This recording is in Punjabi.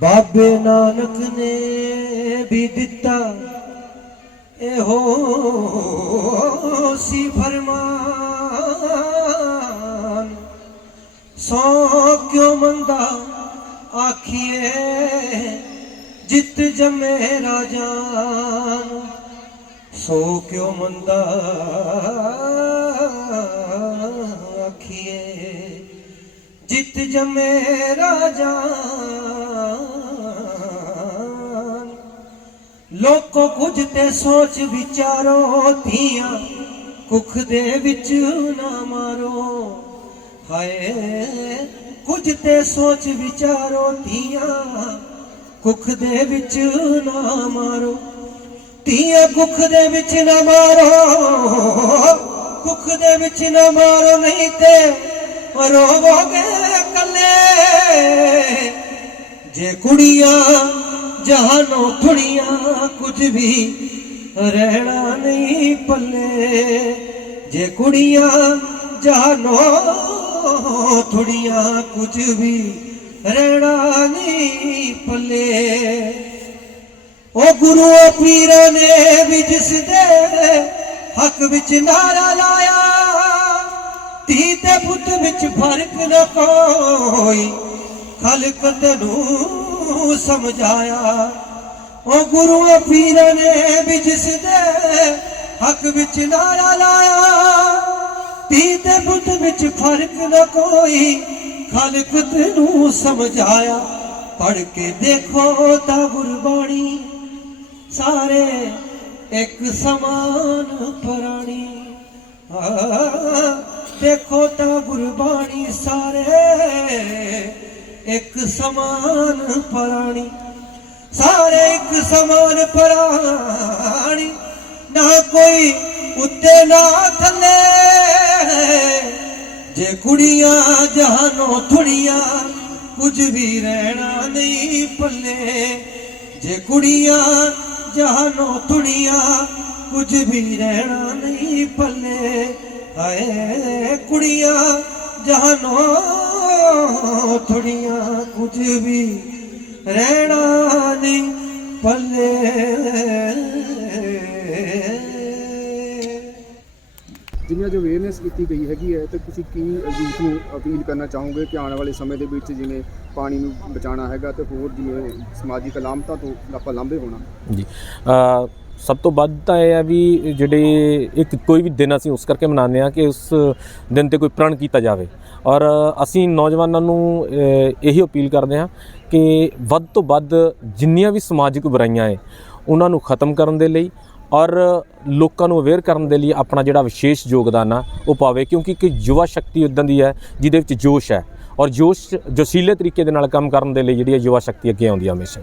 ਬਾਬੇ ਨਾਨਕ ਨੇ ਵੀ ਦਿੱਤਾ। ਇਹੋ ਸੀ ਫਰਮਾਨ। ਸੋ ਕਿਉ ਮੰਦਾ ਆਖੀਏ ਜਿਤ ਜਮੇ ਰਾਜਾਨ ਸੋ ਕਿਉ ਮੰਦਾ ਆਖੀਏ ਜਿਤ ਜਮੇ ਰਾਜਾਨ ਲੋਕੋ ਕੁਝ ਤੇ ਸੋਚ ਵਿਚਾਰੋ, ਧੀਆਂ ਕੁਖ ਦੇ ਵਿੱਚ ਨਾ ਮਾਰੋ। ਹਾਏ, ਕੁਝ ਤੇ ਸੋਚ ਵਿਚਾਰੋ, ਧੀਆਂ ਕੁਖ ਦੇ ਵਿੱਚ ਨਾ ਮਾਰੋ। ਧੀਆਂ ਕੁਖ ਦੇ ਵਿੱਚ ਨਾ ਮਾਰੋ, ਕੁਖ ਦੇ ਵਿੱਚ ਨਾ ਮਾਰੋ, ਨਹੀਂ ਤੇ ਰੋਵੋਗੇ ਕੱਲੇ ਜੇ ਕੁੜੀਆਂ ਜਹਾਨੋਂ ਥੁੜੀਆਂ ਕੁਝ ਵੀ ਰਹਿਣਾ ਨਹੀਂ ਪੱਲੇ ਜੇ ਕੁੜੀਆਂ ਜਹਾਨੋਂ ਥੁੜੀਆਂ ਕੁਝ ਵੀ ਰਹਿਣਾ ਨਹੀਂ ਪੱਲੇ ਉਹ ਗੁਰੂ ਪੀਰਾਂ ਨੇ ਵੀ ਜਿਸ ਦੇ ਹੱਕ ਵਿੱਚ ਨਾਰਾ ਲਾਇਆ, ਧੀ ਤੇ ਪੁੱਤ ਵਿੱਚ ਫ਼ਰਕ ਨਾ ਕੋਈ, ਖਲਕਤ ਨੂੰ ਸਮਝਾਇਆ। ਉਹ ਗੁਰੂਆਂ ਪੀਰਾਂ ਨੇ ਵੀ ਜਿਸ ਦੇ ਹੱਕ ਵਿੱਚ ਨਾਰਾ ਲਾਇਆ, ਧੀ ਤੇ ਪੁੱਤ ਵਿੱਚ ਫ਼ਰਕ ਨਾ ਕੋਈ ਖਲਕਤ ਨੂੰ ਸਮਝਾਇਆ। ਪੜ ਕੇ ਦੇਖੋ ਤਾਂ ਗੁਰਬਾਣੀ, ਸਾਰੇ ਇੱਕ ਸਮਾਨ ਪ੍ਰਾਣੀ। ਦੇਖੋ ਤਾਂ ਗੁਰਬਾਣੀ ਸਾਰੇ ਇੱਕ ਸਮਾਨ ਪ੍ਰਾਣੀ, ਸਾਰੇ ਇੱਕ ਸਮਾਨ ਪ੍ਰਾਣੀ, ਨਾ ਕੋਈ ਉੱਤੇ ਨਾ ਥੱਲੇ। ਜੇ ਕੁੜੀਆਂ ਜਹਾਨੋਂ ਥੁੜੀਆਂ, ਕੁਝ ਵੀ ਰਹਿਣਾ ਨਹੀਂ ਪੱਲੇ ਜੇ ਕੁੜੀਆਂ ਜਹਾਨੋਂ ਥੁੜੀਆਂ, ਕੁਝ ਵੀ ਰਹਿਣਾ ਨਹੀਂ ਪੱਲੇ ਹਾਏ, ਕੁੜੀਆਂ ਜਹਾਨੋਂ ਥੁੜੀਆਂ ਕੁਝ ਵੀ ਰਹਿਣਾ ਨਹੀਂ ਪੱਲੇ। ਜਿੰਨੀਆਂ ਜੋ ਅਵੇਅਰਨੈਸ ਕੀਤੀ ਗਈ ਹੈਗੀ ਹੈ ਤੇ ਤੁਸੀਂ ਕੀ ਯੂਥ ਨੂੰ ਅਪੀਲ ਕਰਨਾ ਚਾਹੋਗੇ ਕਿ ਆਉਣ ਵਾਲੇ ਸਮੇਂ ਦੇ ਵਿੱਚ ਜਿਵੇਂ ਪਾਣੀ ਨੂੰ ਬਚਾਉਣਾ ਹੈਗਾ ਤੇ ਹੋਰ ਜਿਵੇਂ ਸਮਾਜਿਕ ਅਲਾਮਤਾਂ ਤੋਂ ਆਪਾਂ ਲਾਂਭੇ ਹੋਣਾ? ਜੀ ਸਭ ਤੋਂ ਵੱਧ ਤਾਂ ਇਹ ਹੈ ਵੀ ਜਿਹੜੇ ਇੱਕ ਕੋਈ ਵੀ ਦਿਨ ਅਸੀਂ ਉਸ ਕਰਕੇ ਮਨਾਉਂਦੇ ਆ ਕਿ ਉਸ ਦਿਨ ਤੇ ਕੋਈ ਪ੍ਰਣ ਕੀਤਾ ਜਾਵੇ। ਔਰ ਅਸੀਂ ਨੌਜਵਾਨਾਂ ਨੂੰ ਇਹੀ ਅਪੀਲ ਕਰਦੇ ਹਾਂ ਕਿ ਵੱਧ ਤੋਂ ਵੱਧ ਜਿੰਨੀਆਂ ਵੀ ਸਮਾਜਿਕ ਬੁਰਾਈਆਂ ਹੈ, ਉਹਨਾਂ ਨੂੰ ਖਤਮ ਕਰਨ ਦੇ ਲਈ ਔਰ ਲੋਕਾਂ ਨੂੰ ਅਵੇਅਰ ਕਰਨ ਦੇ ਲਈ ਆਪਣਾ ਜਿਹੜਾ ਵਿਸ਼ੇਸ਼ ਯੋਗਦਾਨ ਆ, ਉਹ ਪਾਵੇ। ਕਿਉਂਕਿ ਇੱਕ ਯੁਵਾ ਸ਼ਕਤੀ ਉਦਾਂ ਦੀ ਹੈ ਜਿਹਦੇ ਵਿੱਚ ਜੋਸ਼ ਹੈ। ਔਰ ਜੋਸ਼, ਜੋਸ਼ੀਲੇ ਤਰੀਕੇ ਦੇ ਨਾਲ ਕੰਮ ਕਰਨ ਦੇ ਲਈ ਜਿਹੜੀ ਹੈ ਯੁਵਾ ਸ਼ਕਤੀ ਅੱਗੇ ਆਉਂਦੀ ਹੈ ਹਮੇਸ਼ਾ